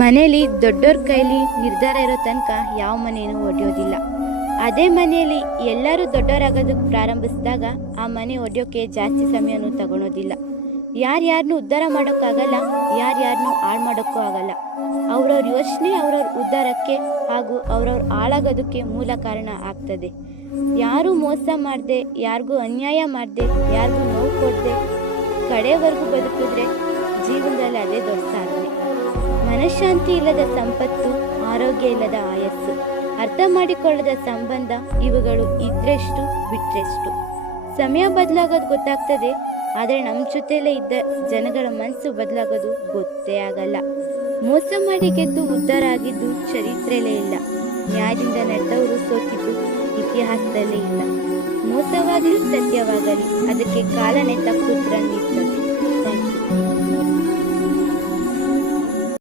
ಮನೇಲಿ ದೊಡ್ಡವ್ರ ಕೈಲಿ ನಿರ್ಧಾರ ಇರೋ ತನಕ ಯಾವ ಮನೆಯೂ ಒಡೆಯೋದಿಲ್ಲ. ಅದೇ ಮನೆಯಲ್ಲಿ ಎಲ್ಲರೂ ದೊಡ್ಡವರಾಗೋದಕ್ಕೆ ಪ್ರಾರಂಭಿಸಿದಾಗ ಆ ಮನೆ ಒಡೆಯೋಕೆ ಜಾಸ್ತಿ ಸಮಯನೂ ತಗೊಳೋದಿಲ್ಲ. ಯಾರ್ಯಾರನ್ನೂ ಉದ್ಧಾರ ಮಾಡೋಕ್ಕಾಗಲ್ಲ ಯಾರ್ಯಾರನ್ನೂ ಹಾಳು ಮಾಡೋಕ್ಕೂ ಆಗಲ್ಲ. ಅವ್ರವ್ರ ಯೋಚನೆ, ಅವ್ರವ್ರ ಉದ್ಧಾರಕ್ಕೆ ಹಾಗೂ ಅವ್ರವ್ರ ಹಾಳಾಗೋದಕ್ಕೆ ಮೂಲ ಕಾರಣ ಆಗ್ತದೆ. ಯಾರೂ ಮೋಸ ಮಾಡದೆ, ಯಾರಿಗೂ ಅನ್ಯಾಯ ಮಾಡದೆ, ಯಾರಿಗೂ ನೋವು ಕೊಡದೆ, ಕಡೆವರೆಗೂ ಬದುಕಿದ್ರೆ ಜೀವನದಲ್ಲಿ ಅದೇ ದೊಡ್ಡ ಸಾಧನೆ. ಮನಃಶಾಂತಿ ಇಲ್ಲದ ಸಂಪತ್ತು, ಆರೋಗ್ಯ ಇಲ್ಲದ ಆಯಸ್ಸು, ಅರ್ಥ ಮಾಡಿಕೊಳ್ಳದ ಸಂಬಂಧ ಇವುಗಳು ಇದ್ರೆಷ್ಟು ಬಿಟ್ರೆಷ್ಟು. ಸಮಯ ಬದಲಾಗೋದು ಗೊತ್ತಾಗ್ತದೆ, ಆದರೆ ನಮ್ಮ ಜೊತೆಲೇ ಇದ್ದ ಜನಗಳ ಮನಸ್ಸು ಬದಲಾಗೋದು ಗೊತ್ತೇ ಆಗಲ್ಲ. ಮೋಸ ಮಾಡಿ ಗೆದ್ದು ಉದ್ಧಾರ ಆಗಿದ್ದು ಚರಿತ್ರೆಯಲ್ಲೇ ಇಲ್ಲ. ನ್ಯಾಯದಿಂದ ನಡೆದವರು ಸೋತಿದ್ದು ಇತಿಹಾಸದಲ್ಲೇ ಇಲ್ಲ. ಮೋಸವಾಗಲಿ ಸತ್ಯವಾಗಲಿ, ಅದಕ್ಕೆ ಕಾಲನೇ ತಪ್ಪು ನೀಡ್ತದೆ.